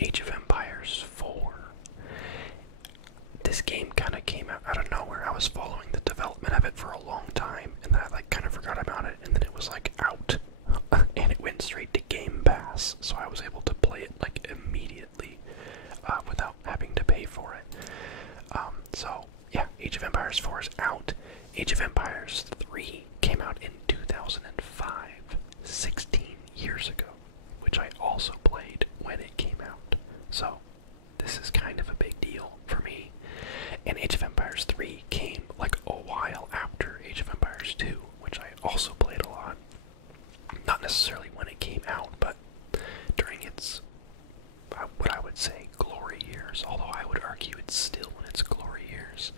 Age of Empires 4. This game kind of came out of nowhere. I was following the development of it for a long time, and then I like kind of forgot about it, and then it was like out, and it went straight to Game Pass, so I was able to play it like immediately without having to pay for it. So yeah, Age of Empires 4 is out. Age of Empires 3 came out in 2005, 16 years ago, which I also played when it came out. So this is kind of a big deal for me. And Age of Empires 3 came like a while after Age of Empires 2, which I also played a lot. Not necessarily when it came out, but during its, what I would say, glory years. Although I would argue it's still in its glory years.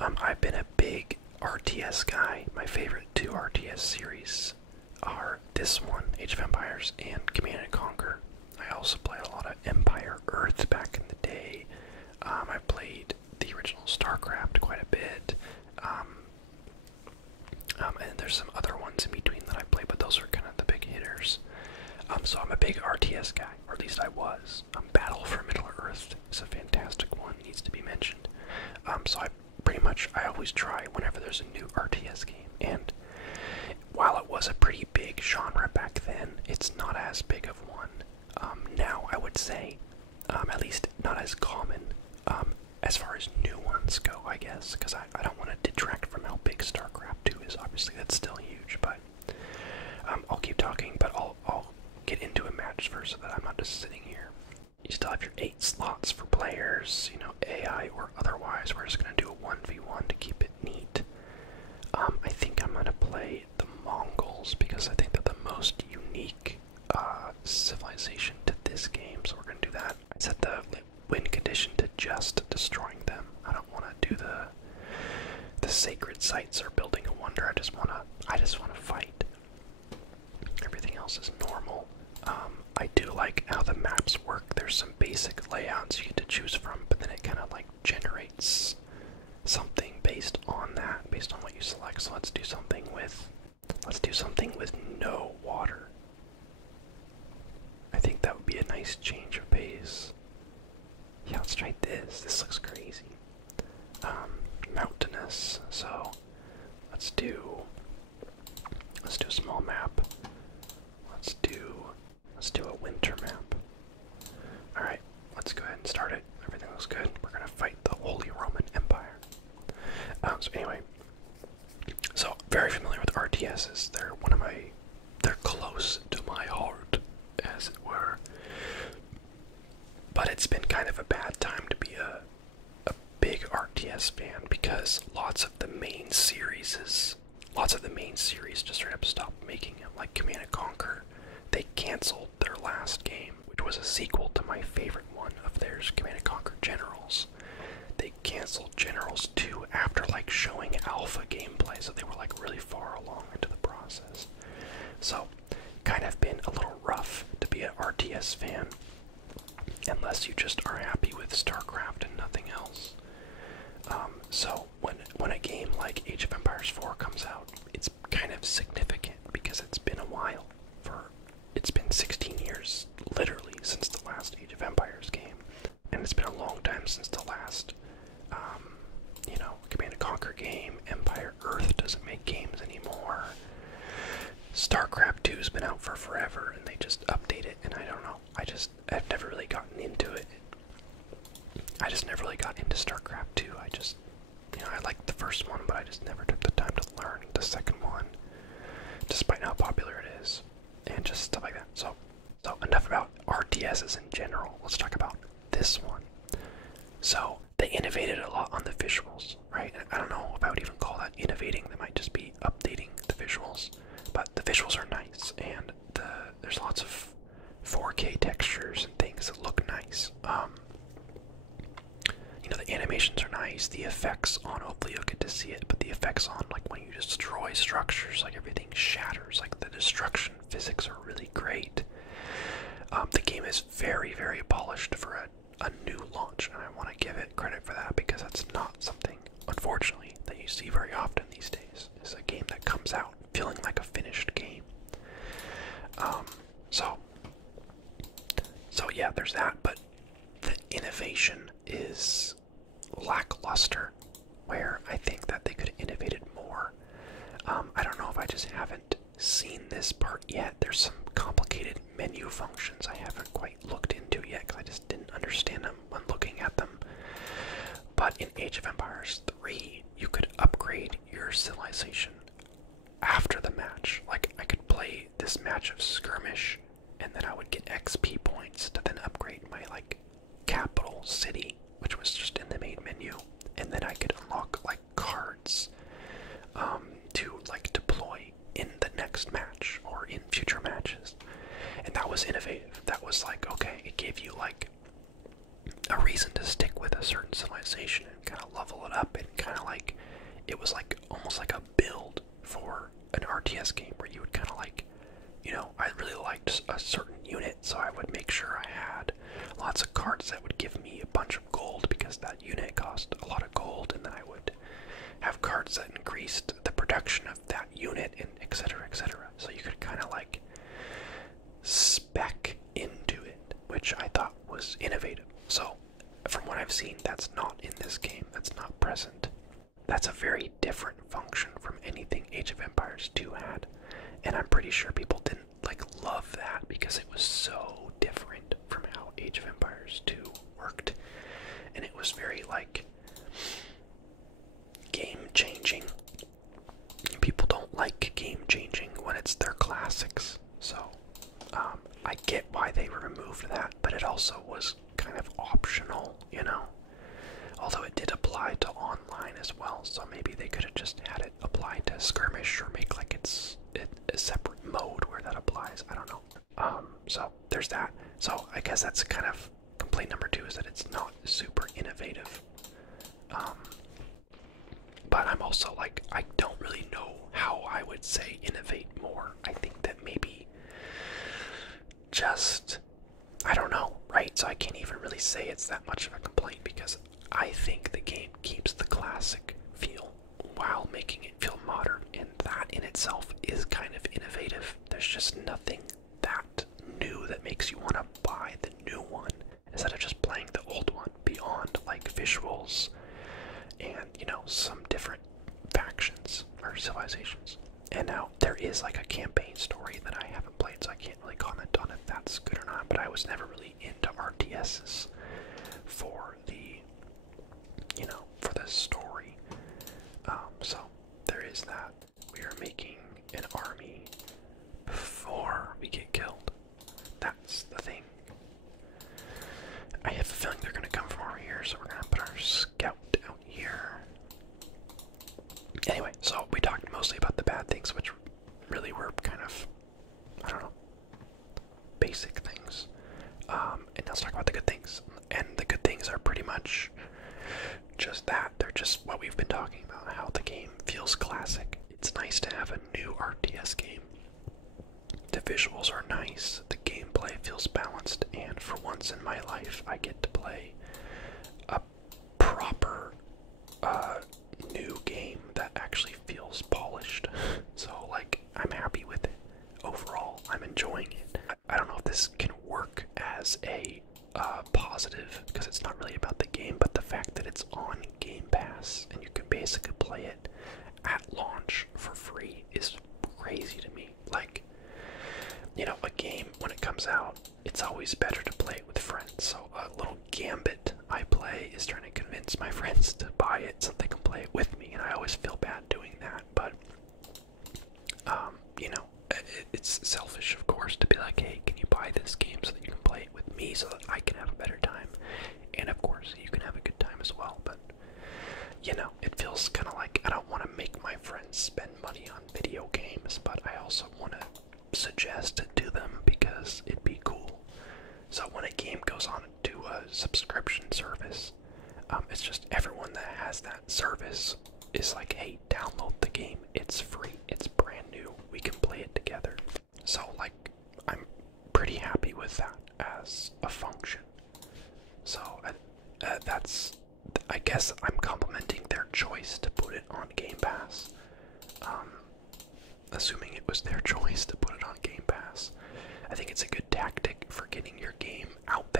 I've been a big RTS guy. My favorite two RTS series are this one, Age of Empires, and Command & Conquer. I also played a lot of Empire Earth back in the day. I played the original StarCraft quite a bit. And there's some other ones in between that I played, but those are kind of the big hitters. So I'm a big RTS guy, or at least I was. Battle for Middle-earth is a fantastic one, needs to be mentioned. So I always try whenever there's a new RTS game, and while it was a pretty big genre back then, it's not as big of one now, I would say. At least not as common as far as new ones go, I guess, because I don't want to detract from how big StarCraft 2 is. Obviously, that's still huge, but I'll keep talking, but I'll get into a match first so that I'm not just sitting here. You still have your 8 slots for players, you know, AI or otherwise. We're just going to do a 1v1 to keep it neat. I think I'm going to play the Mongols because I think they're the most unique civilization to this game, so we're going to do that. I set the win condition to just destroying them. I don't want to do the sacred sites or building a wonder. I just want to fight. Everything else is normal. I do like how the maps work. There's some basic layouts you get to choose from, but then it kind of like generates something based on that, based on what you select. So let's do something with no water. I think that would be a nice change of pace. Yeah, let's try this. This looks crazy. Mountainous. So let's do a small map. Let's do a winter map. Alright, let's go ahead and start it. Everything looks good. We're gonna fight the Holy Roman Empire. So anyway, so very familiar with RTSs. They're close to my heart, as it were. But it's been kind of a bad time to be a big RTS fan because lots of the main series just straight up stopped making it. Like Command & Conquer, they canceled their last game, which was a sequel to my favorite one of theirs, Command & Conquer Generals. They canceled Generals 2 after like showing alpha gameplay, so they were like really far along into the process. So, kind of been a little rough to be an RTS fan, unless you just are happy with StarCraft and nothing else. So when a game like Age of Empires 4 comes out, it's kind of significant because it's been a while. It's been 16 years, literally, since the last Age of Empires game, and it's been a long time since the last, Command & Conquer game. Empire Earth doesn't make games anymore. StarCraft 2's been out for forever, and they just update it, and I don't know. I've never really gotten into it. I just never really got into StarCraft 2. I liked the first one, but I just never took the time to learn the second one, despite how popular it is, and just stuff like that. So enough about RTSs in general. Let's talk about this one. So, they innovated a lot on the visuals, right? And I don't know if I would even call that innovating. They might just be updating the visuals. But the visuals are nice, and there's lots of 4K textures and things that look nice. The animations are nice, the effects on, hopefully you'll get to see it, but the effects on, like, when you destroy structures, like, everything shatters, like, the destruction physics are really great. The game is very, very polished for a new launch, and I want to give it credit for that, because that's not something, unfortunately, that you see very often these days, is a game that comes out feeling like a finished game. So yeah, there's that, but the innovation is lackluster, where I think that they could have innovated more. I don't know if I just haven't seen this part yet. There's some complicated menu functions I haven't quite looked into yet because I just didn't understand them when looking at them. But in Age of Empires 3, you could upgrade your civilization after the match. Like, I could play this match of skirmish, and then I would get XP points to then upgrade my, like, capital city, which was just in the main menu. And then I could unlock, like, cards to, like, deploy in the next match or in future matches. And that was innovative. That was like, okay, it gave you, like, a reason to stick with a certain civilization and kind of level it up, and kind of like, it was like almost like a build for an RTS game where you would kind of like, you know, I really liked a certain unit, so I would make sure I had lots of cards that would give me a bunch of gold because that unit cost a lot of gold, and then I would have cards that increased the production of that unit, and etc., etc. So you could kind of like spec into it, which I thought was innovative. So from what I've seen, that's not in this game. That's not present. That's a very different function from anything Age of Empires 2 had. And I'm pretty sure people didn't like love that because it was so different from how Age of Empires 2 worked. And it was very like game changing. People don't like game changing when it's their classics. So I get why they removed that, but it also was kind of optional, you know? Although it did apply to online as well, so maybe they could have just had it apply to skirmish or make like it's a separate mode where that applies. I don't know. So there's that. So I guess that's kind of complaint number 2, is that it's not super innovative. But I'm also like, I don't really know how I would say innovate more. I think that maybe just, I don't know, right? So I can't even really say it's that much of a complaint because I think the game keeps the classic feel while making it feel modern, and that in itself is kind of innovative. There's just nothing that new that makes you want to buy the new one instead of just playing the old one, beyond like visuals and, you know, some different factions or civilizations. And now there is like a campaign story that I haven't played, so I can't really comment on if that's good or not, but I was never really into RTSs for the, you know, for the story. So there is that. We are making an army before we get killed. That's the thing. I have a feeling they're going to come from over here, so we're going to put our scout out here. Anyway, so we talked mostly about the bad things, which really were kind of, I don't know, basic things. And let's talk about the good things. And the good things are pretty much just that. They're just what we've been talking about, how the game feels classic. It's nice to have a new RTS game. The visuals are nice, the gameplay feels balanced, and for once in my life I get to play a proper new game that actually feels polished. So like, I'm happy with it. Overall, I'm enjoying it. I don't know if this can work as a positive, because it's not really about the game, but the fact that it's on Game Pass and you can basically play it at launch for free is crazy to me. Like, you know, a game, when it comes out, it's always better to play it with friends. So a little gambit I play is trying to convince my friends to buy it so they can play it with me, and I always feel bad doing that, but you know, it's selfish, of course, to be like, hey, can you buy this game so that you can play it with me so that I can have a better time, and of course you can have a good time as well. But you know, it feels kind of like I don't want to make my friends spend money on video games, but I also want to suggest it to them because it'd be cool. So when a game goes on to a subscription service, it's just everyone that has that service is like, hey, download the game, it's free, it's brand new, we can play it together. So like, I'm pretty happy with that as a function. So that's, I guess I'm complimenting their choice to put it on Game Pass. Assuming it was their choice to put it on Game Pass. I think it's a good tactic for getting your game out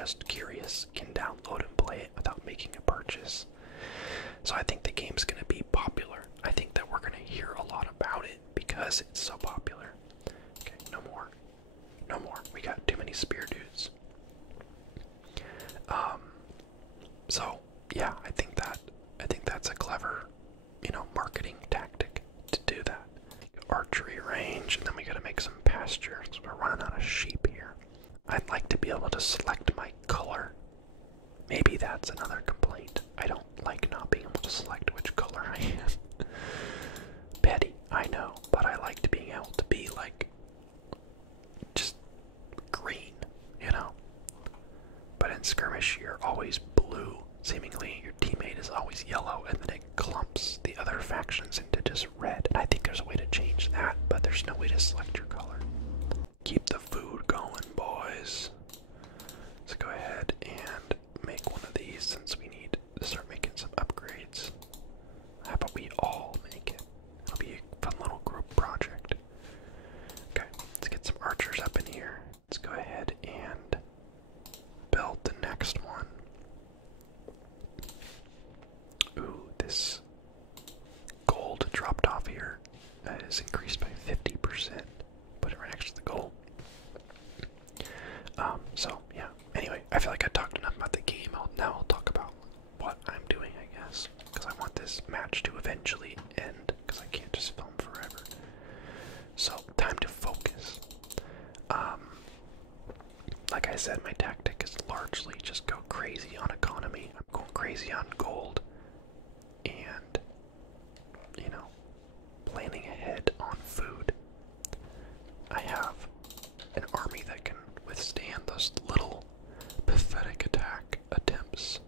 just curious can download and play it without making a purchase. So I think the game's going to be popular. I think that we're going to hear a lot about it because it's so popular. Okay, no more. No more. We got too many spear dudes. So yeah, I think that's a clever, marketing tactic to do that. Archery range, and then we gotta make some pasture. So we're running out of sheep here. I'd like to be able to select my color. Maybe that's another complaint. I don't like not being able to select which color I am. Petty, I know, but I like to being able to be like just green, But in skirmish, you're always blue. Seemingly, your teammate is always yellow, and then it clumps the other factions into just red. And I think there's a way to change that, but there's no way to select your color. Keep the food going, boys. Let's go ahead and make one of these since we need to start making some upgrades. How about we all make it? It'll be a fun little group project. Okay, let's get some archers up in here. Let's go ahead and build the next one. Ooh, this gold dropped off here is increased by 50%. Put it right next to the gold. So yeah. Anyway, I feel like I talked enough about the game. Now I'll talk about what I'm doing, I guess, because I want this match to eventually end, because I can't just film forever. So time to focus. Like I said, my tactic is largely just go crazy on economy. I'm going crazy on gold, and planning ahead on food. I have an army that can withstand those little pathetic attack attempts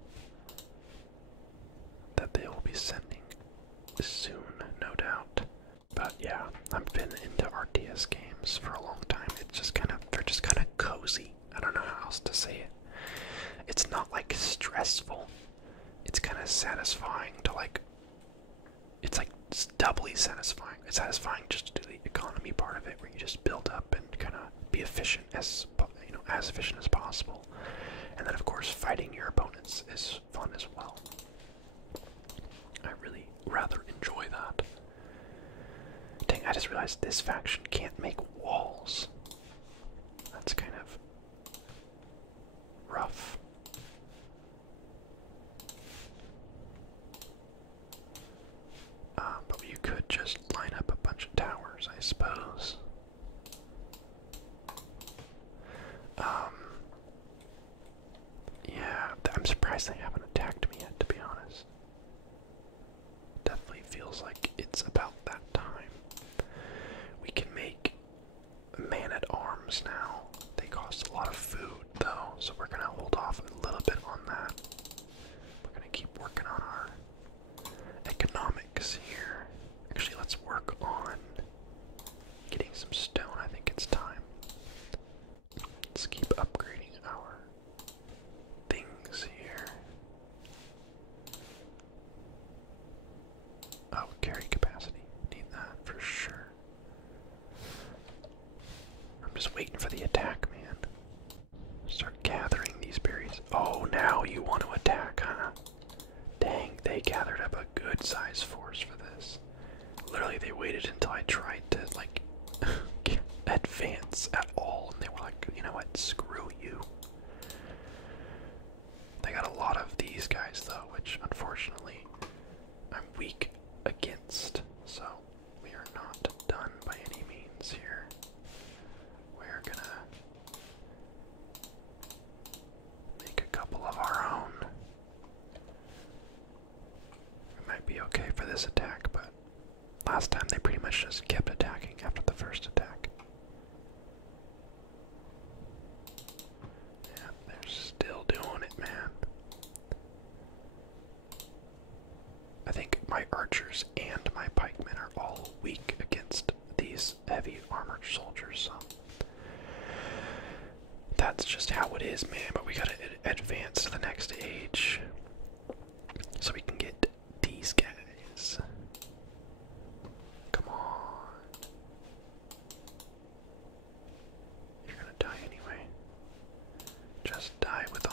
that they will be sending soon, no doubt. But yeah, I've been into RTS games for a long time. They're just kind of cozy. I don't know how else to say it. It's not like stressful. It's kind of satisfying to it's doubly satisfying. It's satisfying just to do the economy part of it, where you just build up and kind of be efficient as efficient as possible. And then of course fighting your opponents is fun as well. I really rather enjoy that. Dang, I just realized this faction can't make walls. That's kind of rough. But you could just line up a bunch of towers, I suppose. Yeah, I'm surprised they haven't attacked me yet, to be honest. Definitely feels like it's about that time. We can make man-at-arms now. They cost a lot of food, though, so we're gonna hold off a little bit on that. We're gonna keep working on our economics here. Actually, let's work on getting some stone. I think it's time. Let's keep upgrading our things here. Oh, carry capacity. Need that for sure. I'm just waiting for the attack, man. Start gathering these berries. Oh, now you want to attack, huh? Dang, they gathered up a good size force for this. Literally, they waited until I tried to, advance at all, and they were like, you know what, screw you. They got a lot of these guys, though, which, unfortunately, I'm weak against, so we are not done by any means here. We're gonna make a couple of our own. We might be okay for this attack, but last time they pretty much just kept attacking after the first attack. Yeah, they're still doing it, man. I think my archers and my pikemen are all weak against these heavy armored soldiers, so that's just how it is, man. But we gotta advance to the next age so we can get these guys. Come on. You're gonna die anyway. Just die with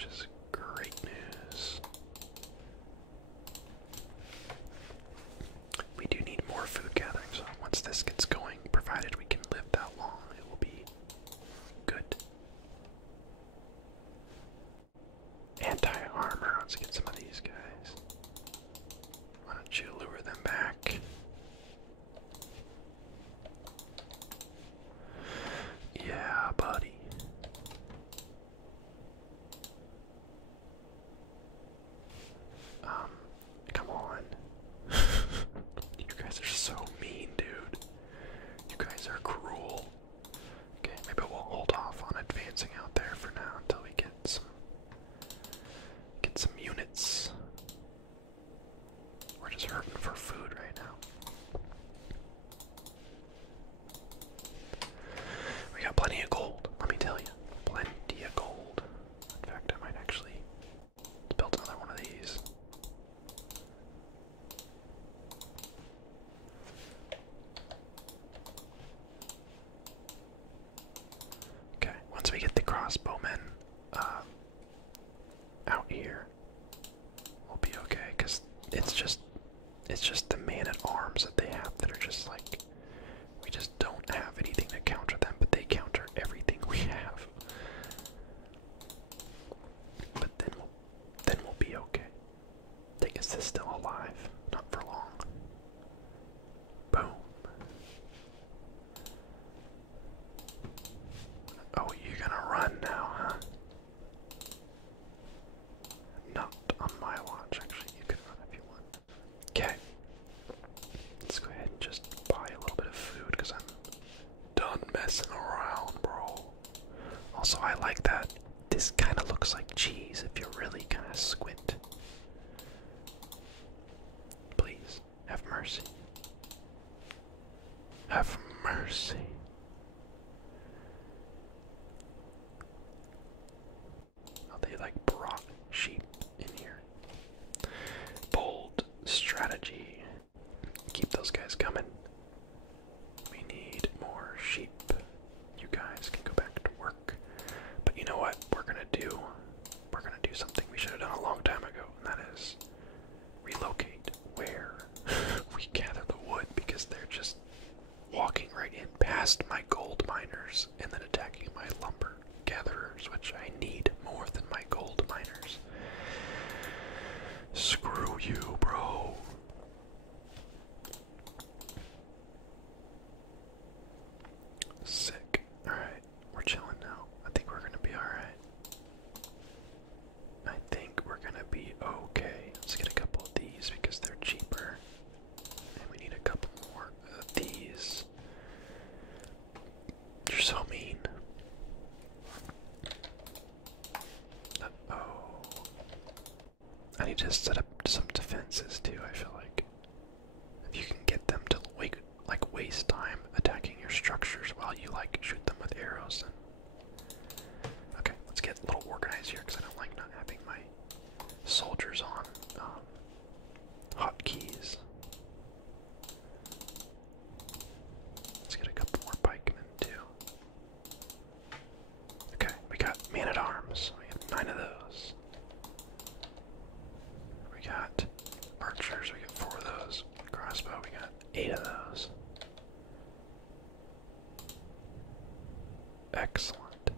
which is great news. We do need more food gathering, so once this gets going, provided we can live that long, it will be good. Anti-armor, let's get some of these guys. Why don't you lure them back? Yeah, buddy. Come on. You guys are so mean, dude. You guys are cruel. Okay, maybe we'll hold off on advancing out there for now until we get some units. We're just hurting for food right now. We got plenty of gold, let me tell you. Plenty of gold. In fact, I might actually build another one of these. Okay, once we get the crossbowmen out here, we'll be okay, because it's just the man-at-arms that they have that are just like, we just don't have anything to counter them, but they counter everything we have. But then we'll be okay. I think, is this still alive? Not for long. Boom. Oh, you're gonna run now, huh? Not on my watch, actually. You can run if you want. Okay. Let's go ahead and just buy a little bit of food, because I'm done messing around, bro. Also, I like that this kind of looks like cheese if you really kind of squint. Please, have mercy. Have mercy. Oh, they like brought sheep in here. Bold strategy. Keep those guys coming. We need more sheep. You guys can go back to work. But you know what we're gonna do? We're gonna do something we should have done a long time ago, and that is relocate where we gather the wood, because they're just walking right in past my gold miners and then attacking my lumber gatherers, which I need more than my gold miners. Screw you, bro. Sick. Alright, we're chilling now. I think we're gonna be alright. I think we're gonna be okay. Let's get a couple of these because they're cheaper. And we need a couple more of these. You're so mean. Uh-oh. I need to set up some defenses too, I feel like. If you can get them to waste time attacking your structures while you shoot them with arrows, then okay, let's get a little organized here, because I don't like not having my soldiers on hotkeys. Let's get a couple more pikemen too. Okay, we got man-at-arms. We have 9 of those. We got archers. We got 4 of those. Crossbow. We got 8 of those. Excellent.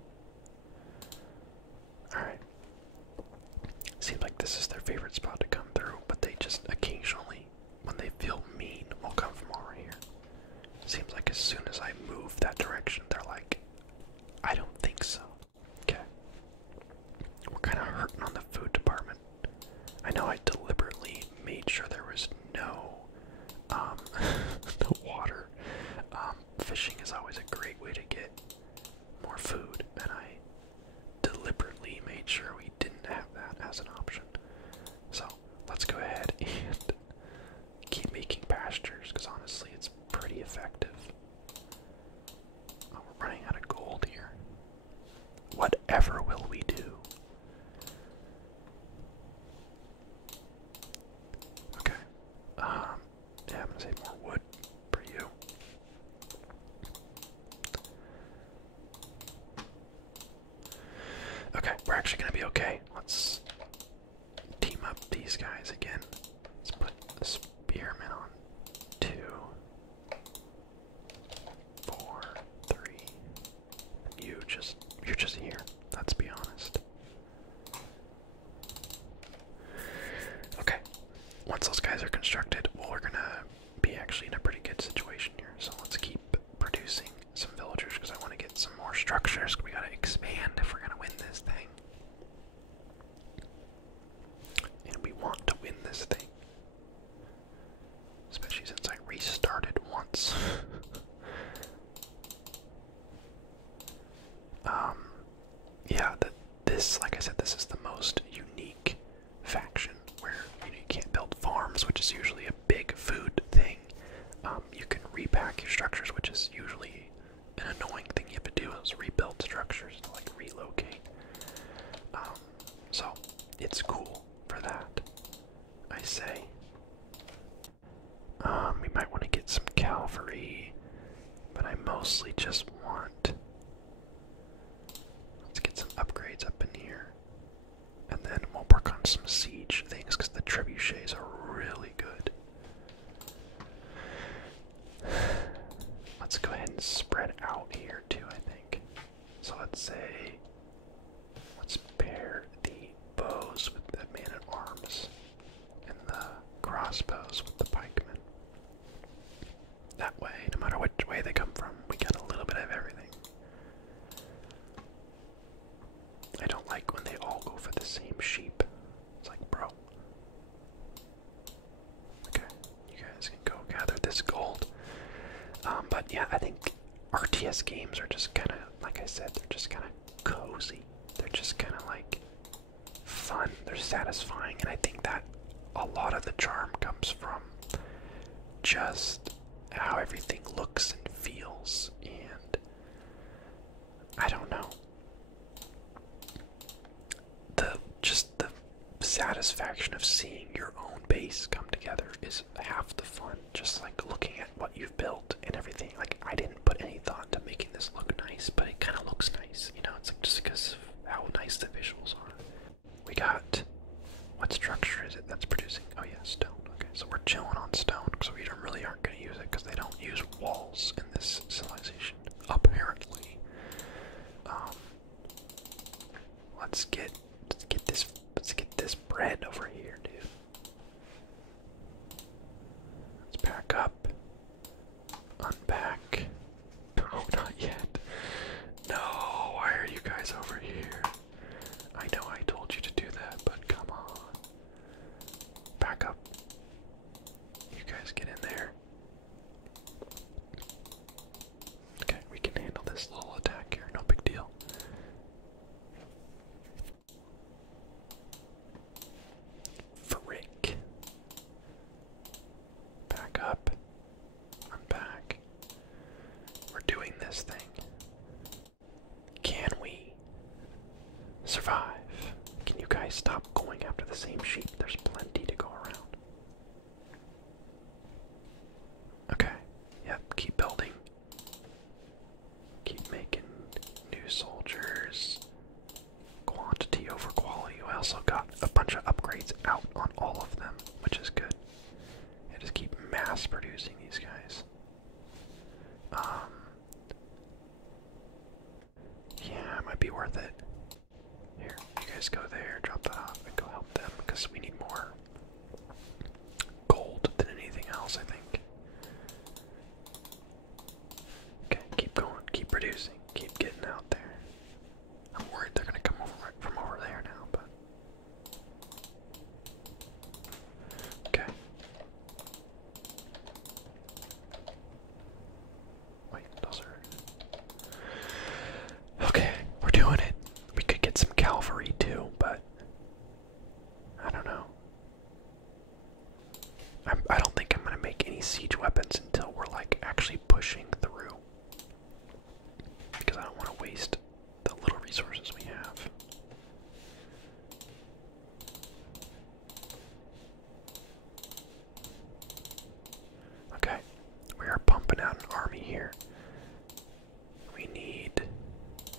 let's team up these guys again. Let's put the spearman on 2, 4, 3. You're just here. Let's be honest. Okay. Once those guys are constructed, well, we're gonna be actually in a pretty good situation here. So let's keep producing some villagers because I want to get some more structures. We gotta expand if we're gonna win this thing. And we want to win this thing. Especially since I restarted once. Yeah, this, like I said, this is the most unique faction where you can't build farms, which is usually a big food thing. You can repack your structures, which is usually an annoying thing you have to do, is rebuild structures to like relocate. So it's cool for that, I say. We might want to get some cavalry, but I mostly just want. Let's get some upgrades up in here, and then we'll work on some siege things because the trebuchets are really good. Let's go ahead and spread out here too, I think. So let's pair the bows with the man-at-arms and the crossbows with the pikemen. That way, no matter which way they come from, we get a little bit of everything. I don't like when they all go for the same sheep. It's like, bro. Okay, you guys can go gather this gold. But yeah, I think RTS games are just kind of, like I said, they're just kind of cozy. They're just kind of like fun. They're satisfying, and I think that a lot of the charm comes from just how everything looks and feels, and I don't know. The satisfaction of seeing your own base come together is half the fun. Just like looking at what you've built and everything. Like, I didn't put any thought into making this look nice, but it kind of looks nice. You know, it's like just because of how nice the visuals are. We got, what structure is it that's producing? Oh yeah, stone. Okay, so we're chilling on stone because we really aren't going to use it because they don't use walls in this civilization, apparently. Let's get this bread over here, dude. Let's pack up, unpack. Oh, not yet. No, why are you guys over here? I know I told you to do that, but come on. Back up. You guys get in there. Okay, we can handle this little attack here, no big deal. Frick. Back up. Unpack. We're doing this thing. Can we survive? Can you guys stop going after the same sheep? There's plenty to go around. Okay. Yep, keep building. Keep making new soldiers. Quantity over quality. I also got a bunch of upgrades out on all of them, which is good. Yeah, just keep mass producing these guys. Yeah, it might be worth it. Here, you guys go there, drop that off, and go help them, because we need more gold than anything else, I think. Okay, keep going, keep producing, keep getting out there. I'm worried they're gonna come over from over there now, but okay. Wait, those are okay. We're doing it. We could get some cavalry too, but I don't know. I don't think I'm gonna make any siege weapons until we're like actually pushing through, because I don't want to waste the little resources we have. Okay, we are pumping out an army here.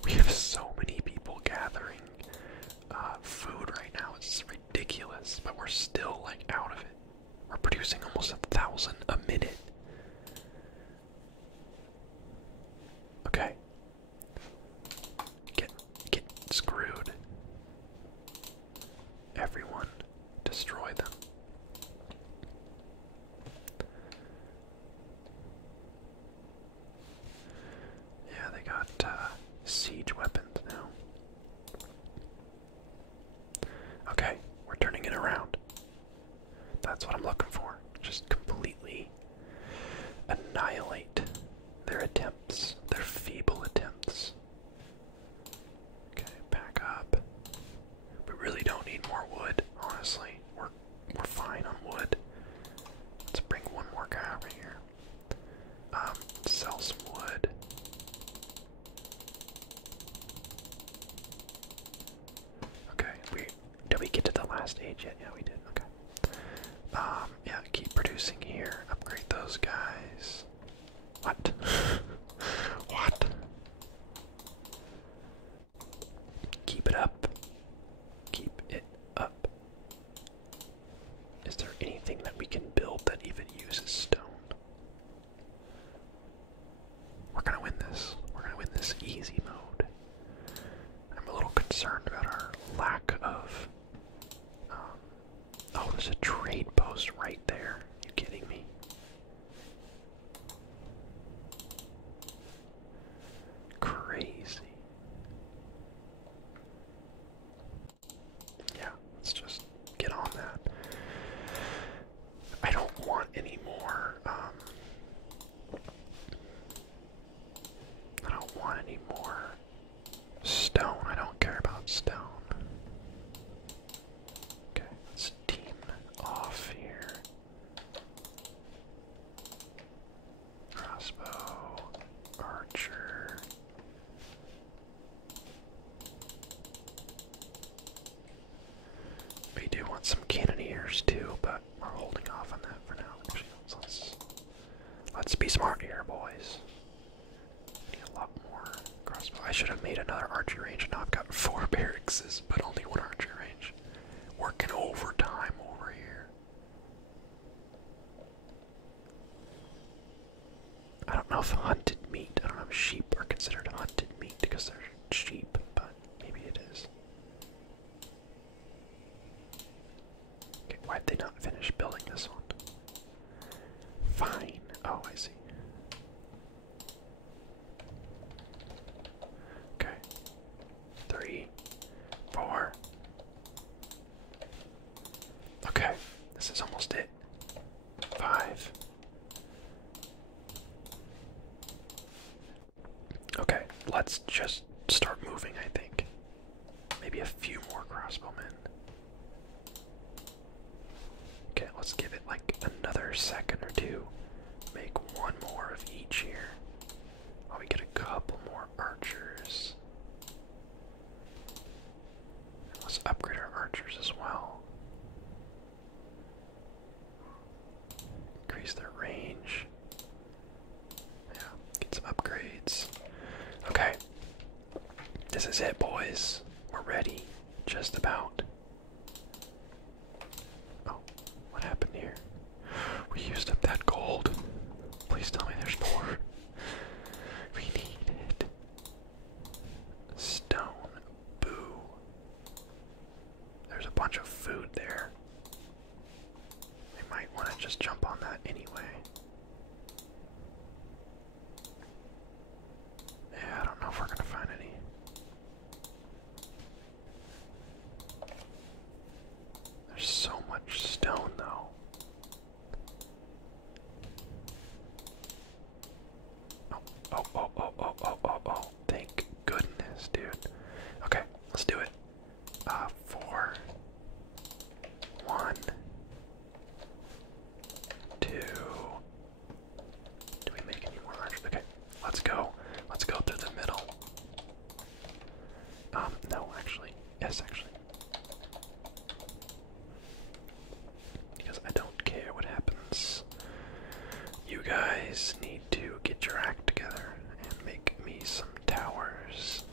We have so many people gathering food right everyone. Destroy them. Yeah, they got siege weapons now. Okay, we're turning it around. That's what I'm looking for. Just completely annihilate their attempts, their feeble attempts. Okay, back up. We really don't need more wood, honestly. We're fine on wood. Let's bring one more guy over here. Sell some wood. Okay, did we get to the last stage yet? Yeah, we did. Okay. Yeah, keep producing here. Upgrade those guys. What? What? Keep it up. Keep it up. Is there anything that we can build that even uses stone? We're gonna win this. We're gonna win this easy mode. I'm a little concerned about our lack of... oh, there's a trade post right there. You kidding me? Crazy. Yeah, let's just get on that. I don't want any more, I don't want any more stone. I don't care about stone. Okay, let's team off here. Crossbow, archer. We do want some cannoneers too, but we're holding off on that for now. Actually, let's be smart here, boys. Need a lot more crossbow. I should have made another archery range. Now I've got 4 barracks, but only 1 archery range. Working overtime over here. I don't know if hunted meat, I don't know if sheep are considered hunted meat because they're sheep, but maybe it is. Okay, why'd they not finish building this one? Fine. Oh, I see. Okay. 3, 4. Okay, this is almost it. 5. Okay, let's just start moving, I think. Maybe a few more crossbowmen. Okay, let's give it like another second or two. Make 1 more of each here. Oh, we get a couple more archers. And let's upgrade our archers as well. Increase their range. Yeah, get some upgrades. Okay. This is it, boys. We're ready. Just about. Oh, what happened here? We used up that gold. Please tell me there's more. We need it. Stone. Boo. There's a bunch of food there. I might want to just jump on that anyway. Yeah, I don't know if we're gonna find any. There's so much stone though. Oh. Thank goodness, dude. Okay, let's do it. 4. 1. 2. Do we make any more archers? Okay, let's go. Let's go through the middle. No, actually. Yes, actually. Because I don't care what happens. You guys need to get your act together and make me some towers.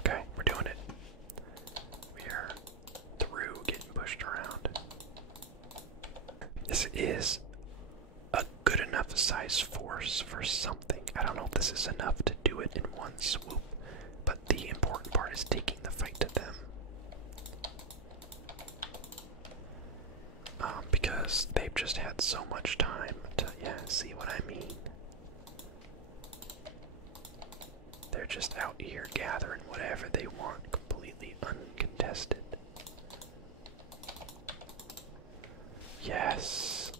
Okay, we're doing it. We are through getting pushed around. This is a good enough size force for something. I don't know if this is enough to do it in one swoop. But the important part is taking the fight to them. Because they've just had so much time to, yeah, see what I mean? They're just out here gathering whatever they want, completely uncontested. Yes.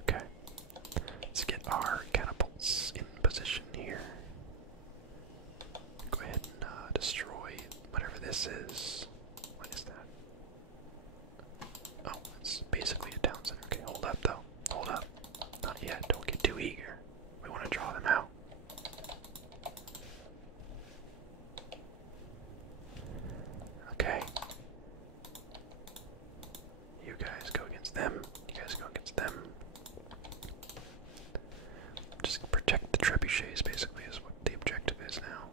Okay. Let's get our catapults in position here. Go ahead and destroy whatever this is. What is that? Oh, it's basically a town center. Okay, hold up though. Hold up. Not yet. Don't get too eager. We want to draw them out. Okay. You guys go against them. You guys go against them. Just protect the trebuchets, basically, is what the objective is now.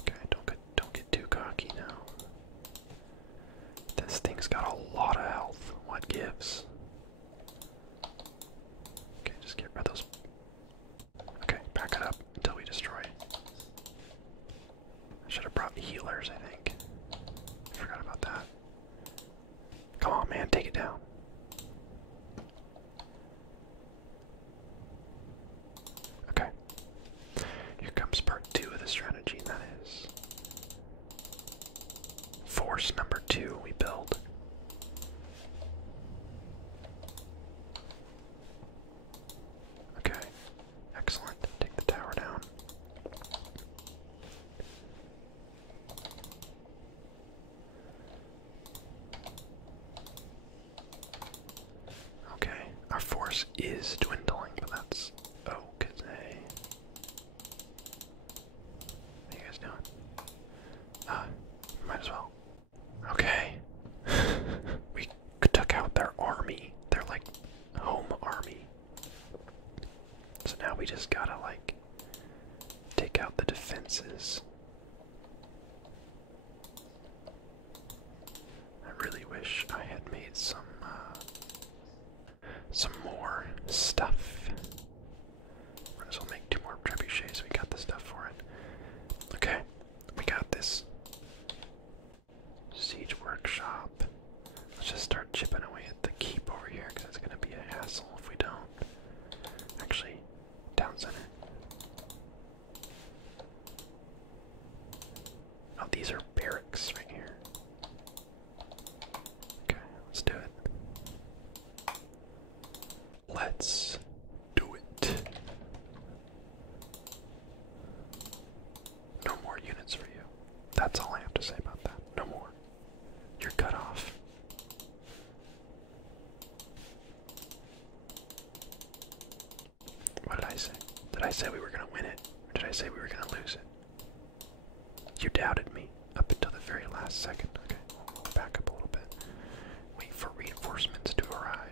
Okay, don't get too cocky now. This thing's got a lot of health. What gives? Okay, just get rid of those. Okay, back it up until we destroy it. I should have brought healers, I think. Forgot about that. Come on, man, take it down. Okay. Here comes part 2 of the strategy, and that is force number 2 we build. Okay. Excellent. Take the tower down. Okay, our force is dwindling, but that's okay. What are you guys doing? Might as well. Okay. We took out their army. Their, like, home army. So now we just gotta, like, take out the defenses. I really wish I had made some more stuff. Might as well make 2 more trebuchets. We got the stuff for it. Okay, we got this. Siege workshop. Let's just start chipping away at the keep over here, because it's going to be a hassle if we don't. Actually, town center. Oh, these are barracks right here. Okay, let's do it. Let's do it. No more units for you. That's all I have to say about that. No more. You're cut off. What did I say? Did I say we were going to win it? Or did I say we were going to lose it? You doubted me up until the very last second. Okay, we'll back up a little bit. Wait for reinforcements to arrive.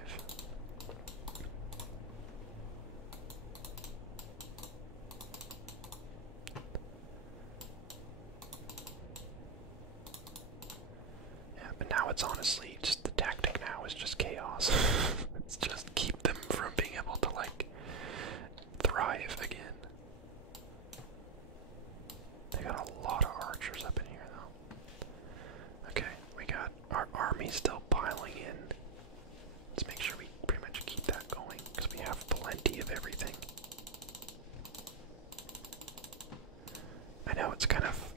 But now it's honestly just the tactic now is just chaos. It's just keep them from being able to, like, thrive again. They got a lot of archers up in here though. Okay, we got our army still piling in. Let's make sure we pretty much keep that going because we have plenty of everything. I know it's kind of,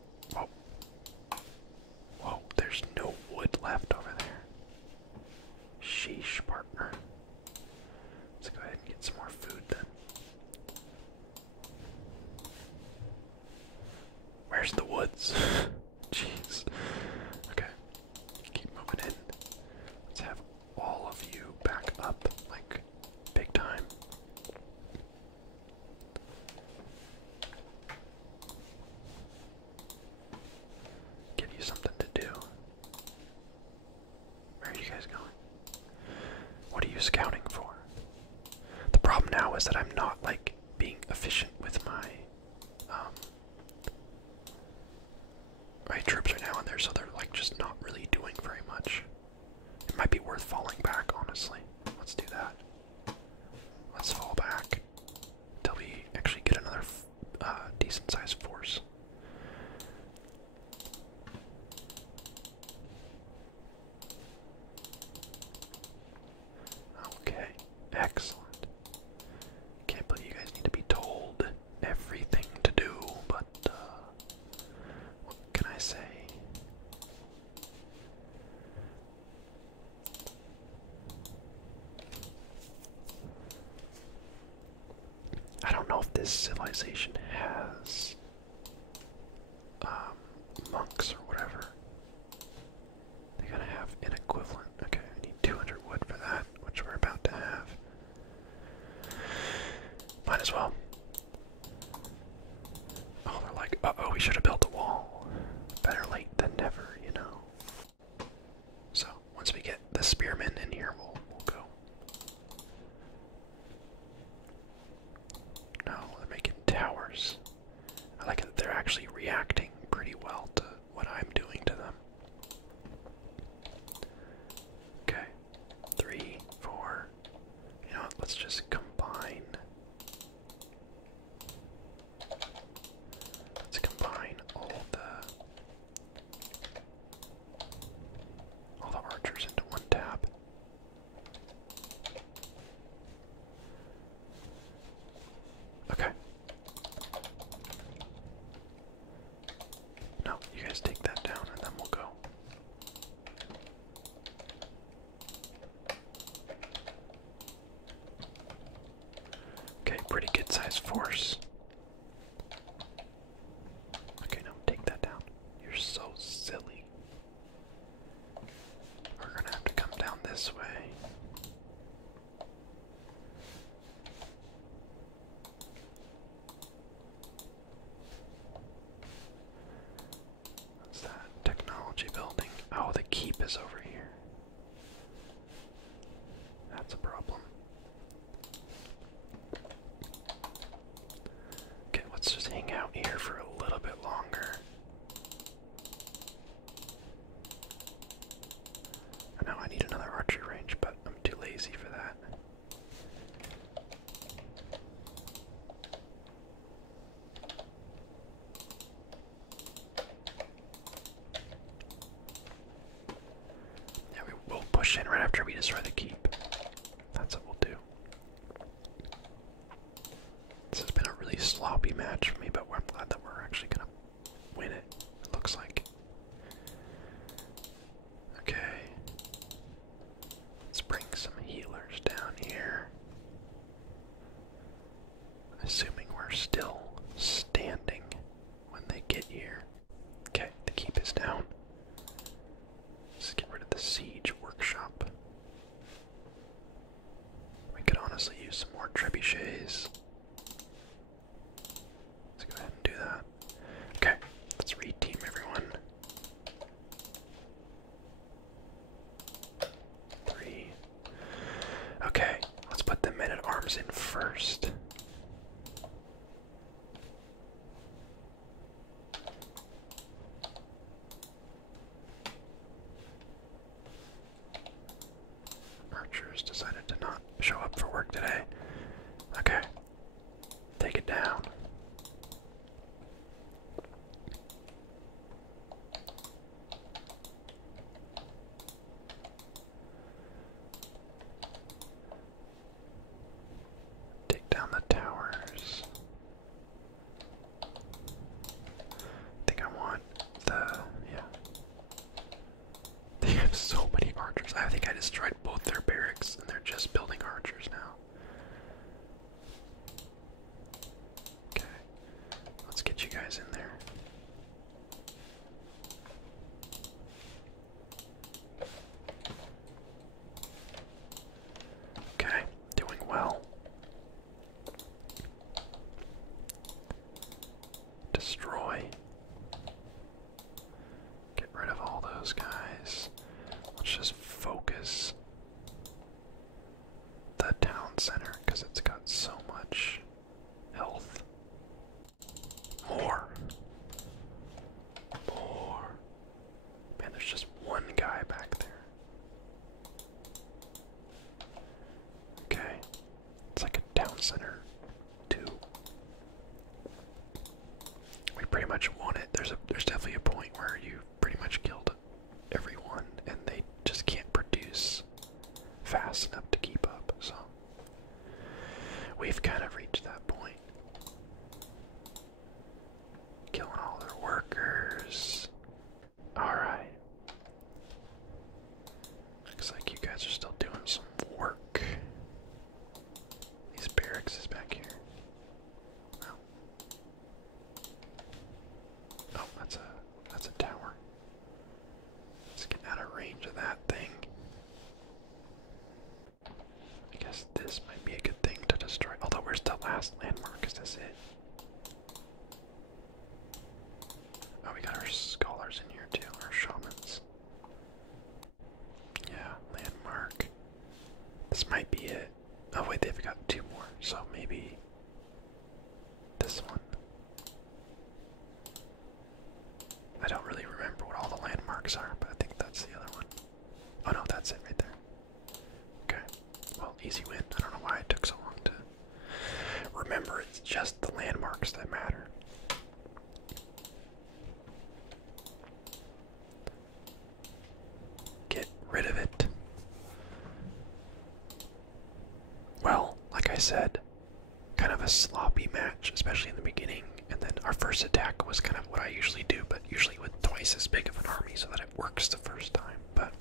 whoa, there's no wood left over there. Sheesh, partner. Let's go ahead and get some more food then. Where's the woods? Jeez. Okay. Keep moving in. Let's have all of you back up, like, big time. Give you something to do. Where are you guys going? What are you scouting for? The problem now is that I'm not, like, being efficient with my troops are now in there, so they're, like, just not really doing very much. It might be worth falling back, honestly. Let's do that. this civilization has monks or whatever. They gotta have an equivalent. Okay, I need 200 wood for that, which we're about to have. Might as well. Oh, they're like, uh-oh, we should have built a wall. Better late than never, you know. So, once we get the spearmen in here, we'll go. No, they're making towers. I like it. They're actually reacting pretty well to what I'm doing to them. Okay. 3, 4. You know what? Let's just combine. Let's combine all the archers into one tab. Okay. No, you guys take that down and then we'll go. Okay, pretty good sized force. Okay, no, take that down. You're so silly. We're gonna have to come down this way. What's that? Technology building. Oh, the keep is over here. That's a problem. Okay, let's just hang out here for a little bit longer. I know I need another archery range, but I'm too lazy for that. Yeah, we'll push in right after we destroy the keep. That's what we'll do. This has been a really sloppy match for me, but I'm glad that we're actually gonna win it, it looks like. Okay. Let's bring some healers down here. Assuming we're still standing when they get here. Okay, the keep is down. Let's get rid of the siege workshop. We could honestly use some more trebuchets. Let's go ahead and do that. Okay, let's re-team everyone. 3. Okay, let's put the men-at-arms in first. Archers decided to not show up for work today. Okay, take it down. Take down the towers. I think I want the, yeah. They have so many archers. I think I destroyed both their barracks and they're just building archers now. Okay, let's get you guys in there. Okay, doing well. Destroy. Get rid of all those guys. Let's just focus the town center because it's got so much health. More. More. Man, there's just one guy back there. Okay. It's like a town center, too. We pretty much won it. There's definitely a point where you pretty much killed everyone and they just can't produce fast enough to keep up, so we've kind of reached that point. Killing all their workers. Alright. Looks like you guys are still doing some work. These barracks is back here. destroy. Although, where's the last landmark? Is this it? Oh, we got our scholars in here too, our shamans. Yeah, landmark. This might be it. Oh wait, they've got two more, so maybe this one. I don't really remember what all the landmarks are, but I think that's the other one. Oh no, that's it right there. Okay, well, easy win. I don't know why it took so long to remember. It's just the landmarks that matter. Get rid of it. Well, like I said, kind of a sloppy match, especially in the beginning. And then our first attack was kind of what I usually do, but usually with twice as big of an army so that it works the first time. But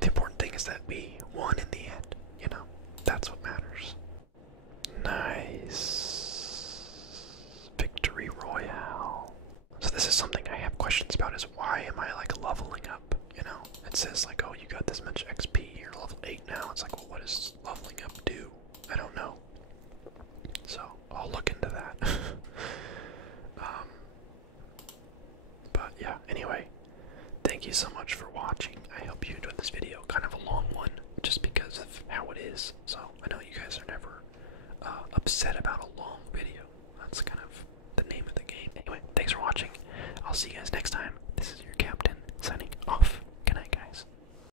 the important thing is that we won in the end, you know? That's what matters. Nice. Victory Royale. So this is something I have questions about, is why am I like leveling up, you know? It says like, oh, you got this much XP, you're level 8 now. It's like, well, what does leveling up do? I don't know. So I'll look into that. But yeah, anyway, thank you so much for watching. I hope you enjoyed this video. Kind of a long one, just because of how it is. So I know you guys are never upset about a long video. That's kind of the name of the game. Anyway, thanks for watching. I'll see you guys next time.